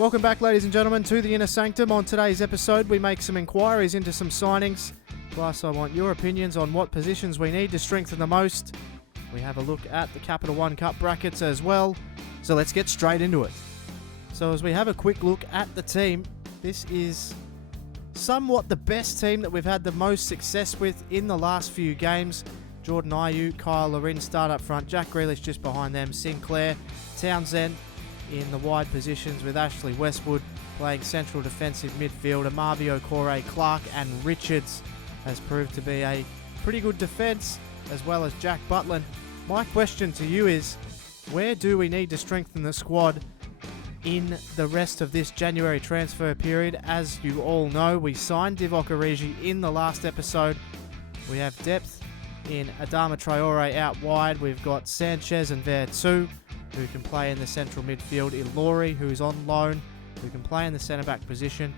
Welcome back, ladies and gentlemen, to the Inner Sanctum. On today's episode, we make some inquiries into some signings. Plus, I want your opinions on what positions we need to strengthen the most. We have a look at the Capital One Cup brackets as well. So let's get straight into it. So as we have a quick look at the team, this is somewhat the best team that we've had the most success with in the last few games. Jordan Ayew, Kyle Larin start up front, Jack Grealish just behind them, Sinclair, Townsend in the wide positions with Ashley Westwood playing central defensive midfield. Amarvio, Corey, Clark and Richards has proved to be a pretty good defence, as well as Jack Butland. My question to you is, where do we need to strengthen the squad in the rest of this January transfer period? As you all know, we signed Divock Origi in the last episode. We have depth in Adama Traore out wide. We've got Sanchez and Vertu, who can play in the central midfield. Ilori, who's on loan, who can play in the centre-back position.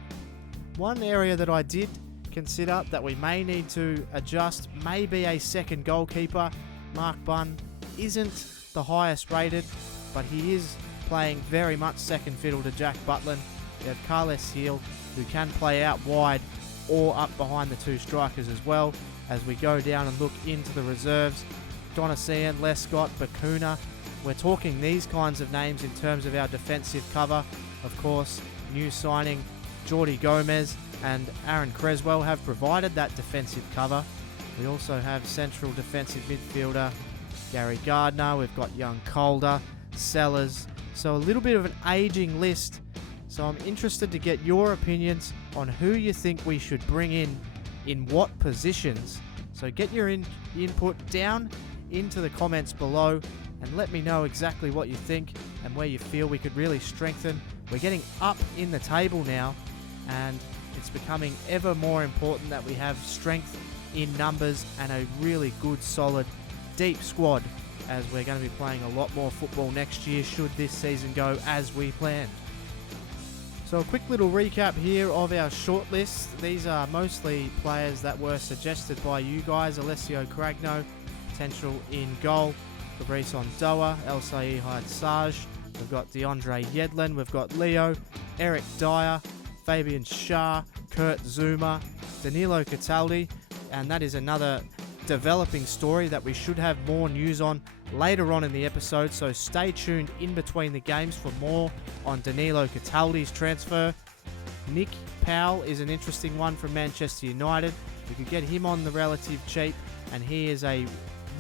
One area that I did consider that we may need to adjust may be a second goalkeeper. Mark Bunn isn't the highest rated, but he is playing very much second fiddle to Jack Butland. We have Carles Heel, who can play out wide or up behind the two strikers as well. As we go down and look into the reserves, Donasian, Lescott, Bakuna. We're talking these kinds of names in terms of our defensive cover. Of course, new signing Jordi Gomez and Aaron Creswell have provided that defensive cover. We also have central defensive midfielder Gary Gardner. We've got young Calder, Sellers. So a little bit of an aging list. So I'm interested to get your opinions on who you think we should bring in what positions. So get your input down into the comments below and let me know exactly what you think and where you feel we could really strengthen. We're getting up in the table now, and it's becoming ever more important that we have strength in numbers and a really good, solid, deep squad, as we're going to be playing a lot more football next year should this season go as we planned. So a quick little recap here of our shortlist. These are mostly players that were suggested by you guys. Alessio Cragno, potential in goal. Fabrice Ondoa, El Saïd Saj. We've got DeAndre Yedlin. We've got Leo, Eric Dyer, Fabian Schär, Kurt Zuma, Danilo Cataldi. And that is another developing story that we should have more news on later on in the episode. So stay tuned in between the games for more on Danilo Cataldi's transfer. Nick Powell is an interesting one from Manchester United. We could get him on the relative cheap, and he is a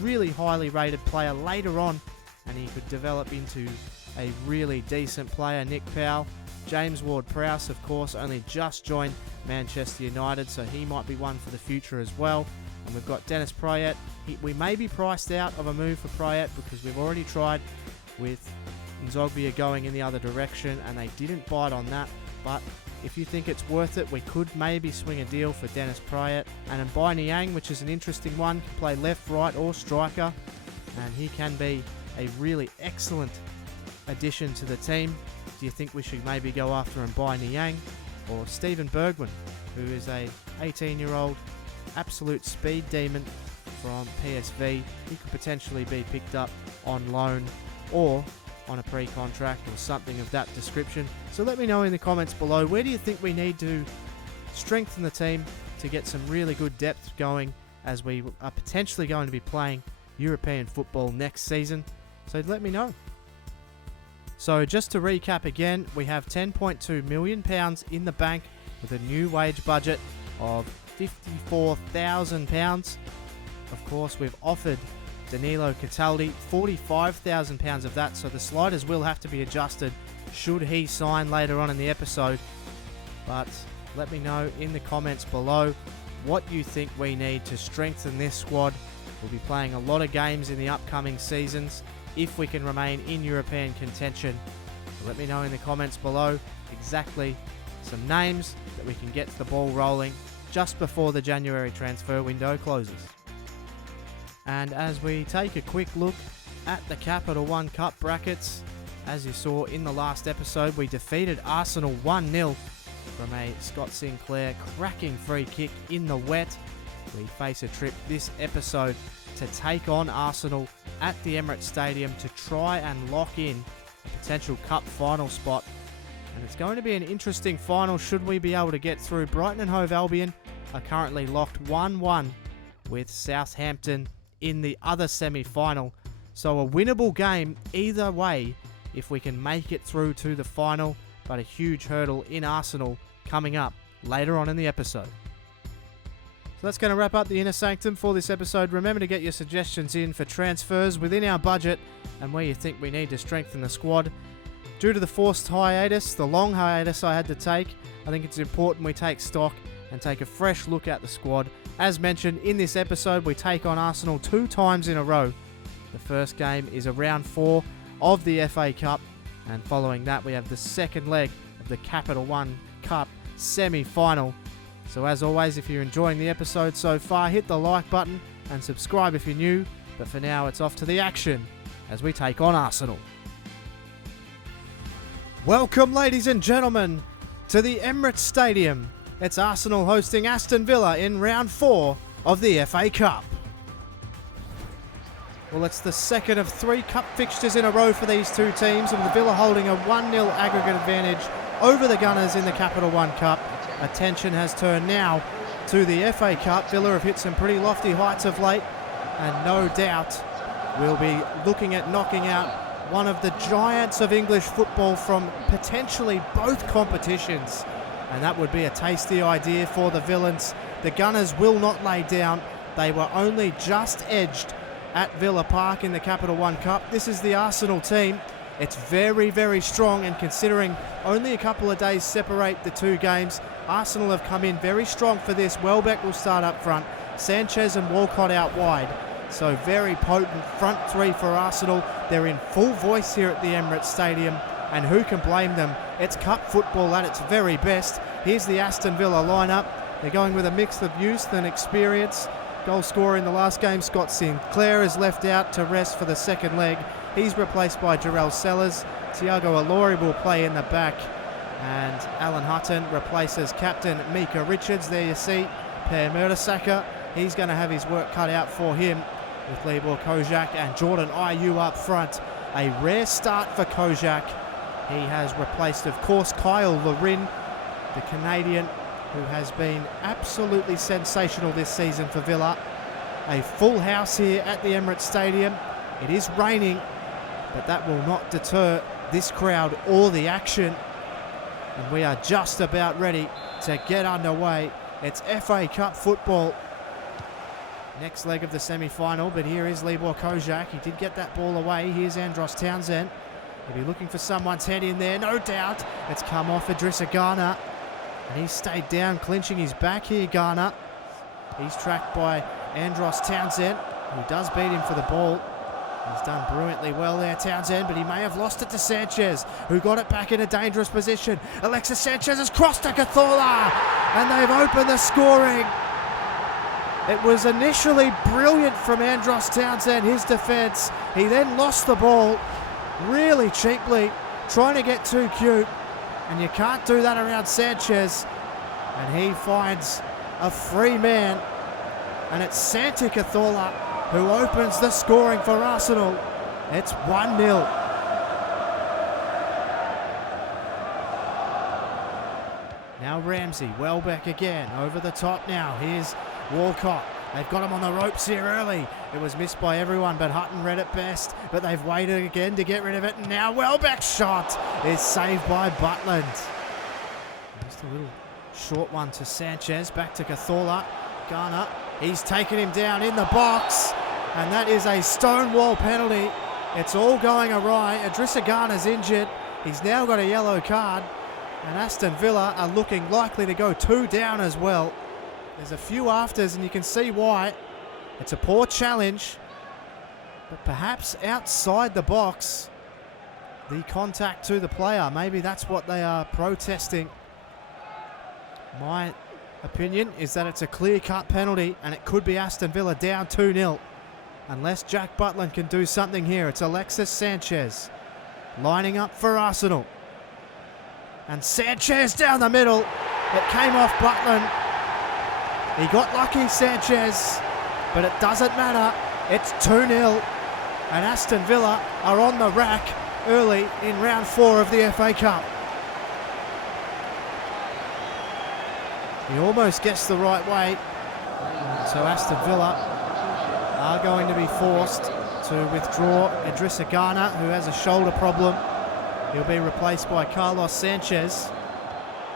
really highly rated player later on, and he could develop into a really decent player. Nick Powell. James Ward-Prowse, of course, only just joined Manchester United, so he might be one for the future as well. And we've got Dennis Prayet. We may be priced out of a move for Prayet because we've already tried with Nzogbia going in the other direction and they didn't bite on that. But if you think it's worth it, we could maybe swing a deal for Dennis Prayet. And Mbai Niang, which is an interesting one, can play left, right or striker, and he can be a really excellent addition to the team. Do you think we should maybe go after Mbai Niang or Steven Bergwijn, who is a 18-year-old absolute speed demon from PSV? He could potentially be picked up on loan or on a pre-contract or something of that description. So let me know in the comments below, where do you think we need to strengthen the team to get some really good depth going, as we are potentially going to be playing European football next season? So let me know. So just to recap again, we have £10.2 million in the bank with a new wage budget of £54,000. Of course, we've offered Danilo Cataldi £45,000 of that, so the sliders will have to be adjusted should he sign later on in the episode. But let me know in the comments below what you think we need to strengthen this squad. We'll be playing a lot of games in the upcoming seasons if we can remain in European contention. So let me know in the comments below exactly some names that we can get the ball rolling just before the January transfer window closes. And as we take a quick look at the Capital One Cup brackets, as you saw in the last episode, we defeated Arsenal 1-0 from a Scott Sinclair cracking free kick in the wet. We face a trip this episode to take on Arsenal at the Emirates Stadium to try and lock in a potential cup final spot. And And it's going to be an interesting final should we be able to get through. Brighton and Hove Albion are currently locked 1-1 with Southampton in the other semi-final. So a winnable game either way if we can make it through to the final, but a huge hurdle in Arsenal coming up later on in the episode. So that's going to wrap up the Inner Sanctum for this episode. Remember to get your suggestions in for transfers within our budget and where you think we need to strengthen the squad. Due to the forced hiatus, the long hiatus I had to take, I think it's important we take stock and take a fresh look at the squad. As mentioned in this episode, we take on Arsenal 2 times in a row. The first game is a round 4 of the FA Cup, and following that we have the second leg of the Capital One Cup semi-final. So as always, if you're enjoying the episode so far, hit the like button and subscribe if you're new. But for now, it's off to the action as we take on Arsenal. Welcome, ladies and gentlemen, to the Emirates Stadium. It's Arsenal hosting Aston Villa in round 4 of the FA Cup. Well, it's the second of 3 cup fixtures in a row for these two teams, with the Villa holding a 1-0 aggregate advantage over the Gunners in the Capital One Cup. Attention has turned now to the FA Cup. Villa have hit some pretty lofty heights of late, and no doubt we'll be looking at knocking out one of the giants of English football from potentially both competitions. And that would be a tasty idea for the Villains. The Gunners will not lay down. They were only just edged at Villa Park in the Capital One Cup. This is the Arsenal team. It's very, very strong, and considering only a couple of days separate the two games, Arsenal have come in very strong for this. Welbeck will start up front, Sanchez and Walcott out wide. So very potent front three for Arsenal. They're in full voice here at the Emirates Stadium, and who can blame them? It's cup football at its very best. Here's the Aston Villa lineup. They're going with a mix of youth and experience. Goal scorer in the last game, Scott Sinclair, is left out to rest for the second leg. He's replaced by Jarrell Sellers. Thiago Alori will play in the back. And Alan Hutton replaces captain Mika Richards. There you see Per Mertesacker. He's going to have his work cut out for him, with Libor Kojak and Jordan Ayew up front. A rare start for Kojak. He has replaced, of course, Kyle Larin, the Canadian, who has been absolutely sensational this season for Villa. A full house here at the Emirates Stadium. It is raining, but that will not deter this crowd or the action. And we are just about ready to get underway. It's FA Cup football. Next leg of the semi-final, but here is Libor Kojak. He did get that ball away. Here's Andros Townsend. He'll be looking for someone's head in there, no doubt. It's come off Idrissa Gana, and he stayed down, clinching his back here, Gana. He's tracked by Andros Townsend, who does beat him for the ball. He's done brilliantly well there, Townsend, but he may have lost it to Sanchez, who got it back in a dangerous position. Alexis Sanchez has crossed to Cazorla, and they've opened the scoring. It was initially brilliant from Andros Townsend, his defence. He then lost the ball really cheaply, trying to get too cute, and you can't do that around Sanchez. And he finds a free man, and it's Santi Cazorla who opens the scoring for Arsenal. It's 1-0. Now Ramsey, Welbeck again, over the top now. Here's Walcott. They've got him on the ropes here early. It was missed by everyone, but Hutton read it best. But they've waited again to get rid of it. And now Welbeck's shot is saved by Butland. Just a little short one to Sanchez. Back to Cazorla. Garner. He's taken him down in the box. And that is a stonewall penalty. It's all going awry. Idrissa Garner's injured. He's now got a yellow card. And Aston Villa are looking likely to go 2 down as well. There's a few afters, and you can see why. It's a poor challenge, but perhaps outside the box, the contact to the player, maybe that's what they are protesting. My opinion is that it's a clear-cut penalty, and it could be Aston Villa down 2-0. Unless Jack Butland can do something here. It's Alexis Sanchez lining up for Arsenal. And Sanchez down the middle. It came off Butland. He got lucky, Sanchez, but it doesn't matter. It's 2-0, and Aston Villa are on the rack early in round 4 of the FA Cup. He almost gets the right way. So Aston Villa are going to be forced to withdraw Idrissa Gana, who has a shoulder problem. He'll be replaced by Carlos Sanchez.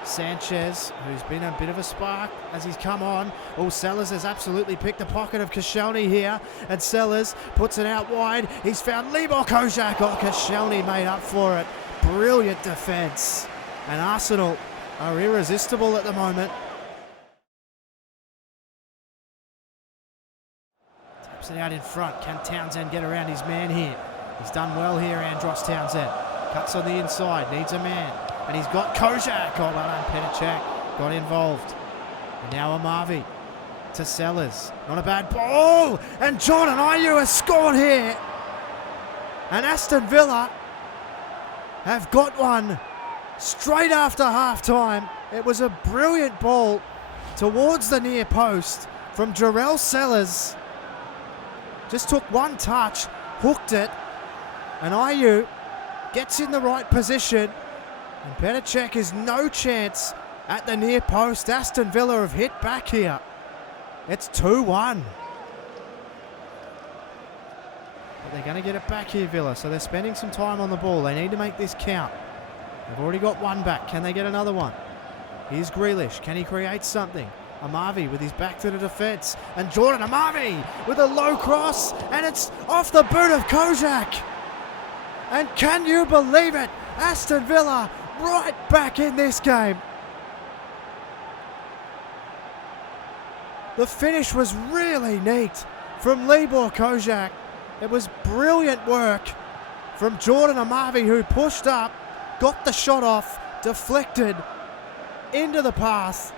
Sanchez, who's been a bit of a spark as he's come on. Oh, Sellers has absolutely picked the pocket of Koscielny here, and Sellers puts it out wide. He's found Libor Kozak. Oh, Koscielny made up for it. Brilliant defence. And Arsenal are irresistible at the moment. Taps it out in front. Can Townsend get around his man here? He's done well here, Andros Townsend. Cuts on the inside, needs a man. And he's got Kozak. Oh, well done, Petacek got involved. And now Amavi to Sellers. Not a bad ball. And Jordan Ayew has scored here. And Aston Villa have got one straight after half-time. It was a brilliant ball towards the near post from Jarrell Sellers. Just took one touch, hooked it. And Ayew gets in the right position. And Petacek is no chance at the near post. Aston Villa have hit back here. It's 2-1. But they're going to get it back here, Villa. So they're spending some time on the ball. They need to make this count. They've already got one back. Can they get another one? Here's Grealish. Can he create something? Amavi with his back to the defence. And Jordan Amavi with a low cross. And it's off the boot of Kozak. And can you believe it? Aston Villa right back in this game. The finish was really neat from Libor Kozak. It was brilliant work from Jordan Amavi, who pushed up, got the shot off, deflected into the path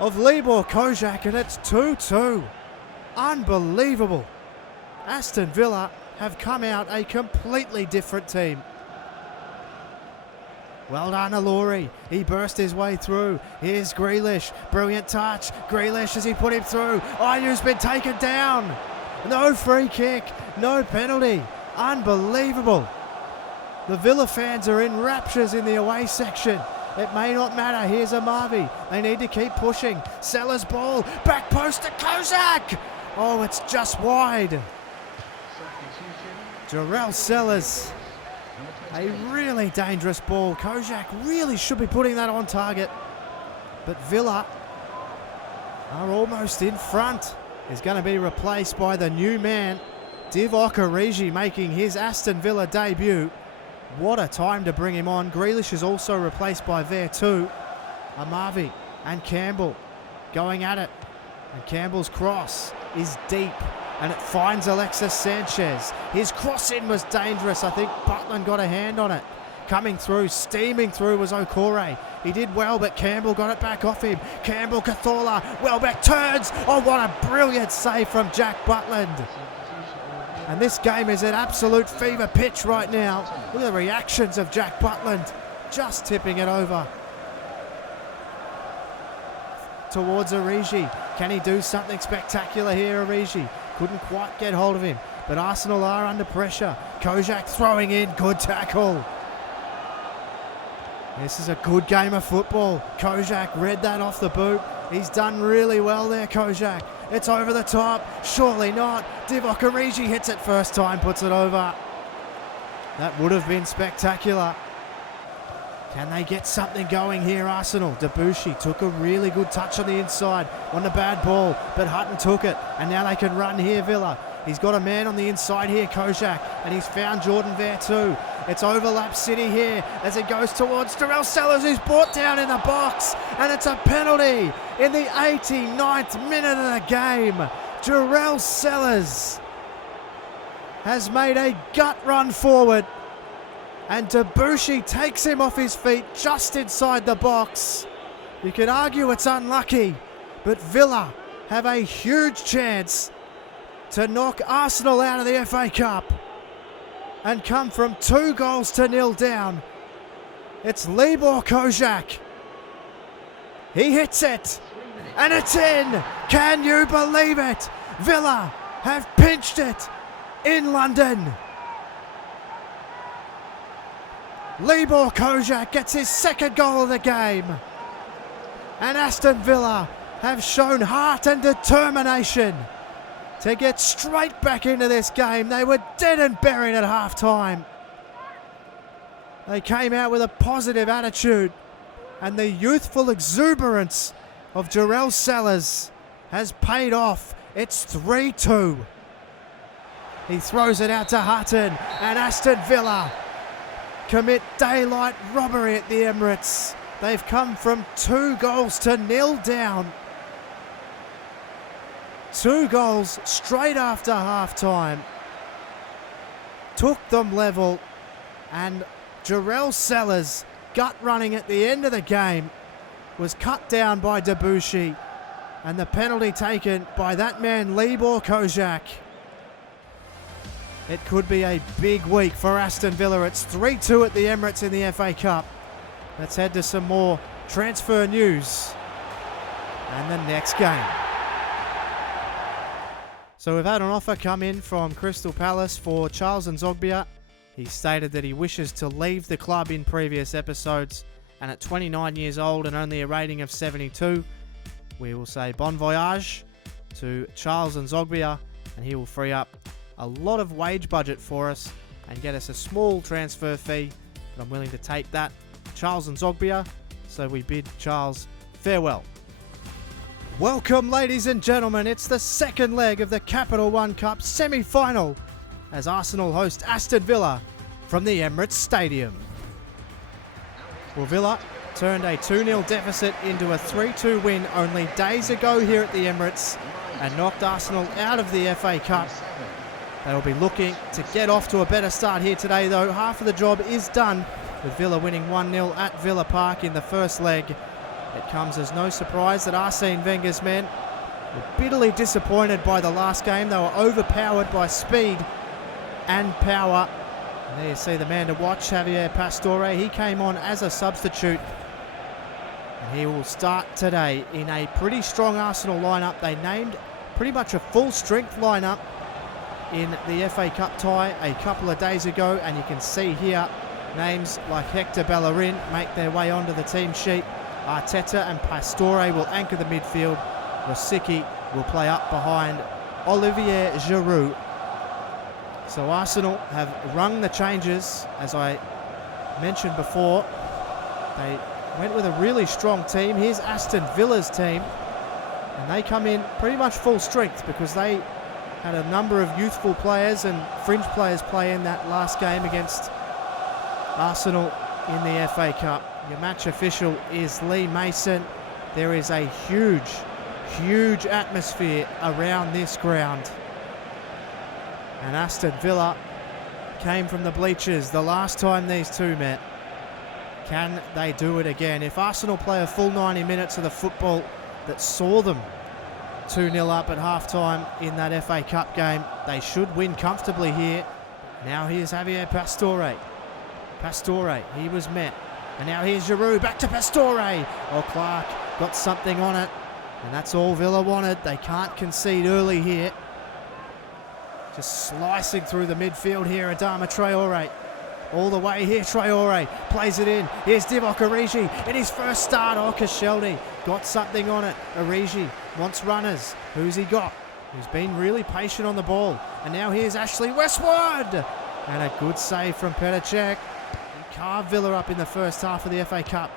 of Libor Kozak, and it's 2-2. Unbelievable. Aston Villa have come out a completely different team. Well done, Alori. He burst his way through. Here's Grealish. Brilliant touch. Grealish as he put him through. Ayew's been taken down. No free kick. No penalty. Unbelievable. The Villa fans are in raptures in the away section. It may not matter. Here's Amavi. They need to keep pushing. Sellers ball. Back post to Kozak. Oh, it's just wide. Jarrell Sellers. A really dangerous ball. Kozak really should be putting that on target. But Villa are almost in front. Is going to be replaced by the new man, Divock Origi, making his Aston Villa debut. What a time to bring him on. Grealish is also replaced by Vertu. Amavi and Campbell going at it. And Campbell's cross is deep. And it finds Alexis Sanchez. His cross-in was dangerous. I think Butland got a hand on it. Coming through, steaming through was Okore. He did well, but Campbell got it back off him. Campbell, Cathola, Welbeck turns. Oh, what a brilliant save from Jack Butland. And this game is at absolute fever pitch right now. Look at the reactions of Jack Butland. Just tipping it over towards Origi. Can he do something spectacular here, Origi? Couldn't quite get hold of him, but Arsenal are under pressure. Kozak throwing in, good tackle. This is a good game of football. Kozak read that off the boot. He's done really well there, Kozak. It's over the top, surely not. Divock Origi hits it first time, puts it over. That would have been spectacular. Can they get something going here, Arsenal? Debussy took a really good touch on the inside. Wasn't a bad ball, but Hutton took it. And now they can run here, Villa. He's got a man on the inside here, Kozak. And he's found Jordan Vertu. It's overlap City here as it goes towards Jarrell Sellers, who's brought down in the box. And it's a penalty in the 89th minute of the game. Jarrell Sellers has made a gut run forward. And Debussy takes him off his feet just inside the box. You could argue it's unlucky, but Villa have a huge chance to knock Arsenal out of the FA Cup and come from 2-0 down. It's Libor Kozak. He hits it, and it's in. Can you believe it? Villa have pinched it in London. Libor Kozak gets his second goal of the game. And Aston Villa have shown heart and determination to get straight back into this game. They were dead and buried at half-time. They came out with a positive attitude, and the youthful exuberance of Jarrell Sellers has paid off. It's 3-2. He throws it out to Hutton, and Aston Villa commit daylight robbery at the Emirates. They've come from 2-0 down. 2 goals straight after half-time. Took them level, and Jarrell Sellers, gut running at the end of the game, was cut down by Debussy, and the penalty taken by that man Libor Kozak. It could be a big week for Aston Villa. It's 3-2 at the Emirates in the FA Cup. Let's head to some more transfer news and the next game. So we've had an offer come in from Crystal Palace for Charles Nzogbia. He stated that he wishes to leave the club in previous episodes, and at 29 years old and only a rating of 72, we will say bon voyage to Charles Nzogbia, and he will free up a lot of wage budget for us and get us a small transfer fee, but I'm willing to take that. Charles Nzogbia, so we bid Charles farewell. Welcome, ladies and gentlemen. It's the second leg of the Capital One Cup semi-final as Arsenal host Aston Villa from the Emirates Stadium. Well, Villa turned a 2-0 deficit into a 3-2 win only days ago here at the Emirates and knocked Arsenal out of the FA Cup. They'll be looking to get off to a better start here today, though. Half of the job is done, with Villa winning 1-0 at Villa Park in the first leg. It comes as no surprise that Arsene Wenger's men were bitterly disappointed by the last game. They were overpowered by speed and power. And there you see the man to watch, Javier Pastore. He came on as a substitute, and he will start today in a pretty strong Arsenal lineup. They named pretty much a full-strength lineup in the FA Cup tie a couple of days ago, and you can see here names like Hector Bellerin make their way onto the team sheet. Arteta and Pastore will anchor the midfield. Rosicky will play up behind Olivier Giroud. So Arsenal have rung the changes, as I mentioned before. They went with a really strong team. Here's Aston Villa's team, and they come in pretty much full strength because they had a number of youthful players and fringe players play in that last game against Arsenal in the FA Cup. Your match official is Lee Mason. There is a huge atmosphere around this ground. And Aston Villa came from the bleachers the last time these two met. Can they do it again? If Arsenal play a full 90 minutes of the football that saw them 2-0 up at half-time in that FA Cup game, they should win comfortably here. Now here's Javier Pastore. Pastore, he was met. And now here's Giroud, back to Pastore. Oh, Clark got something on it. And that's all Villa wanted. They can't concede early here. Just slicing through the midfield here, Adama Traore. All the way here, Traore plays it in. Here's Divock Origi in his first start. Oh, Koscielny got something on it. Origi wants runners. Who's he got? He's been really patient on the ball. And now here's Ashley Westwood. And a good save from Petr Cech. Carved Villa up in the first half of the FA Cup.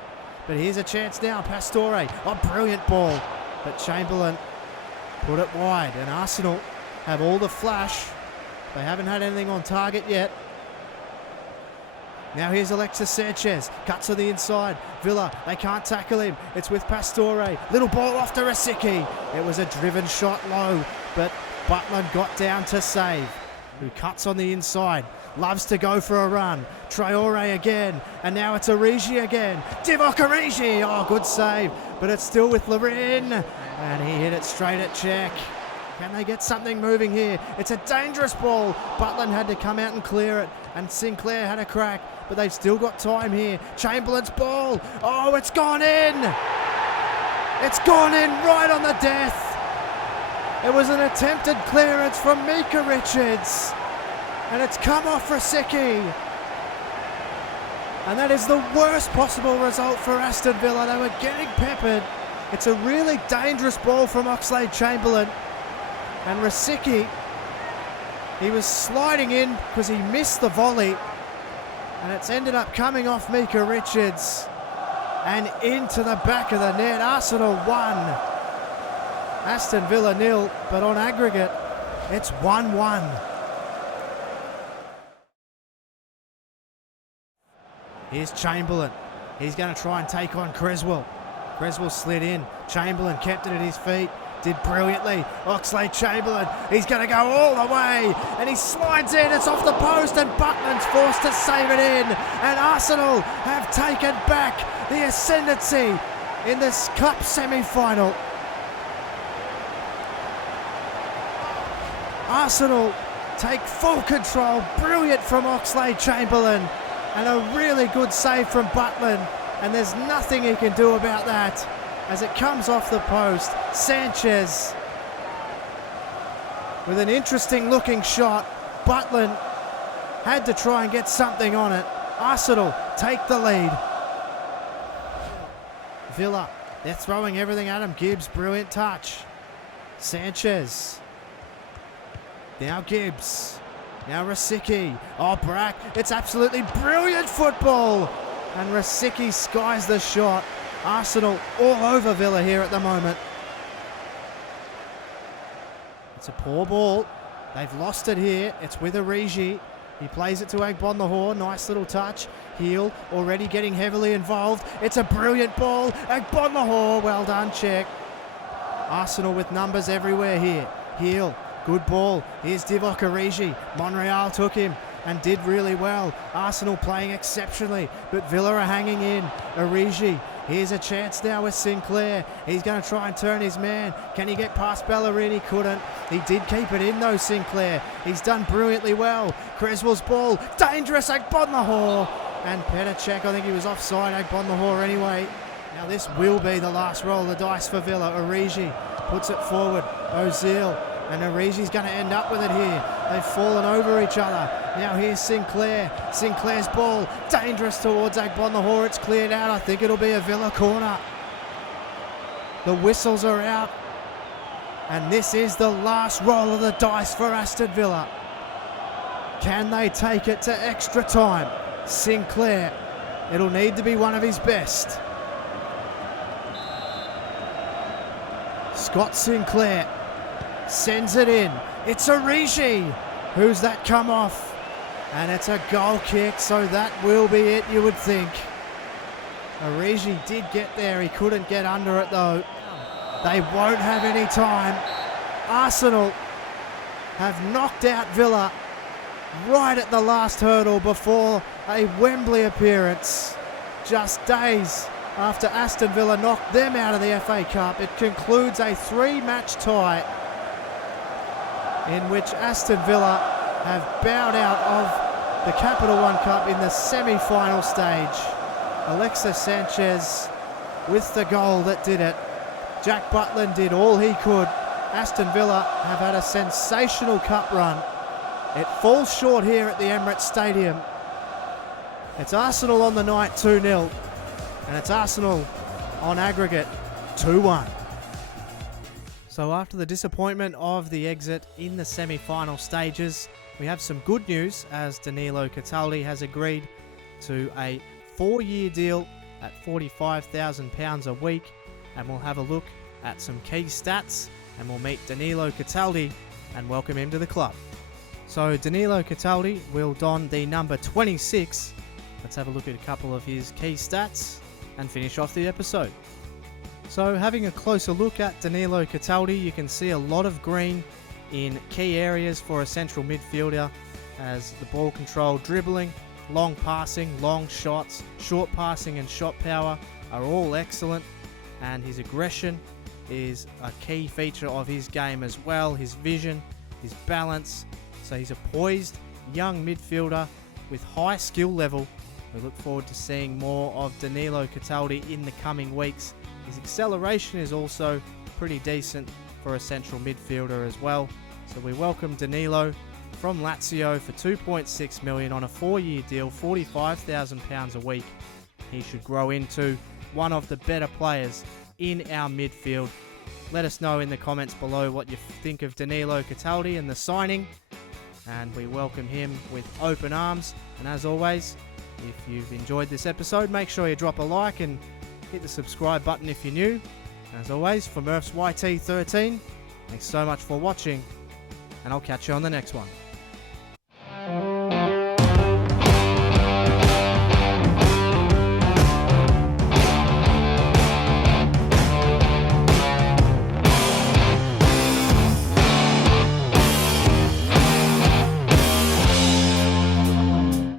But here's a chance now. Pastore. Oh, brilliant ball. But Chamberlain put it wide. And Arsenal have all the flash. They haven't had anything on target yet. Now here's Alexis Sanchez. Cuts on the inside. Villa, they can't tackle him. It's with Pastore. Little ball off to Rosicky. It was a driven shot low. But Butland got down to save. Who cuts on the inside. Loves to go for a run. Traore again. And now it's Origi again. Divock Origi. Oh, good save. But it's still with Larin. And he hit it straight at Cech. Can they get something moving here? It's a dangerous ball. Butland had to come out and clear it. And Sinclair had a crack. But they've still got time here. Chamberlain's ball. Oh, it's gone in. It's gone in right on the death. It was an attempted clearance from Mika Richards. And it's come off Rosicky. And that is the worst possible result for Aston Villa. They were getting peppered It's a really dangerous ball from Oxlade-Chamberlain. And Rosicky, he was sliding in because he missed the volley. And it's ended up coming off Mika Richards and into the back of the net. Arsenal 1, Aston Villa 0, but on aggregate, it's 1-1. Here's Chamberlain. He's going to try and take on Creswell. Creswell slid in. Chamberlain kept it at his feet. Did brilliantly. Oxlade-Chamberlain, he's going to go all the way, and he slides in. It's off the post, and Butland's forced to save it in. And Arsenal have taken back the ascendancy in this cup semi-final. Arsenal take full control. Brilliant from Oxlade-Chamberlain, and a really good save from Butland. And there's nothing he can do about that as it comes off the post. Sanchez with an interesting looking shot. Butland had to try and get something on it. Arsenal take the lead. Villa, they're throwing everything at him. Gibbs, brilliant touch. Sanchez. Now Gibbs. Now Rosicky. Oh, Brack. It's absolutely brilliant football. And Rosicky skies the shot. Arsenal all over Villa here at the moment. It's a poor ball. They've lost it here. It's with Origi. He plays it to Agbonlahor. Nice little touch. Heel already getting heavily involved. It's a brilliant ball. Agbonlahor, well done, check. Arsenal with numbers everywhere here. Heel, good ball. Here's Divock Origi. Monreal took him and did really well. Arsenal playing exceptionally, but Villa are hanging in. Origi, here's a chance now with Sinclair. He's going to try and turn his man. Can he get past Bellerin? He couldn't. He did keep it in though, Sinclair. He's done brilliantly well. Creswell's ball, dangerous, Agbonlahor. And Petacek, I think he was offside, Agbonlahor anyway. Now this will be the last roll of the dice for Villa. Origi puts it forward. Ozil. And Origi's going to end up with it here. They've fallen over each other. Now here's Sinclair. Sinclair's ball, dangerous towards Agbonlahor. It's cleared out. I think it'll be a Villa corner. The whistles are out. And this is the last roll of the dice for Aston Villa. Can they take it to extra time? Sinclair. It'll need to be one of his best. Scott Sinclair sends it in. It's Origi. Who's that come off? And it's a goal kick, so that will be it, you would think. Origi did get there. He couldn't get under it, though. They won't have any time. Arsenal have knocked out Villa right at the last hurdle before a Wembley appearance. Just days after Aston Villa knocked them out of the FA Cup, it concludes a 3-match tie in which Aston Villa have bowed out of the Capital One Cup in the semi-final stage. Alexis Sanchez with the goal that did it. Jack Butland did all he could. Aston Villa have had a sensational cup run. It falls short here at the Emirates Stadium. It's Arsenal on the night 2-0, and it's Arsenal on aggregate 2-1. So after the disappointment of the exit in the semi-final stages, we have some good news as Danilo Cataldi has agreed to a 4-year deal at £45,000 a week, and we'll have a look at some key stats, and we'll meet Danilo Cataldi and welcome him to the club. So Danilo Cataldi will don the number 26. Let's have a look at a couple of his key stats and finish off the episode. So having a closer look at Danilo Cataldi, you can see a lot of green in key areas for a central midfielder, as the ball control, dribbling, long passing, long shots, short passing and shot power are all excellent, and his aggression is a key feature of his game as well, his vision, his balance. So he's a poised young midfielder with high skill level. We look forward to seeing more of Danilo Cataldi in the coming weeks. His acceleration is also pretty decent for a central midfielder as well. So we welcome Danilo from Lazio for $2.6 million on a 4-year deal, £45,000 a week. He should grow into one of the better players in our midfield. Let us know in the comments below what you think of Danilo Cataldi and the signing, and we welcome him with open arms. And as always, if you've enjoyed this episode, make sure you drop a like and hit the subscribe button if you're new. As always, for Murph's YT13, thanks so much for watching, and I'll catch you on the next one.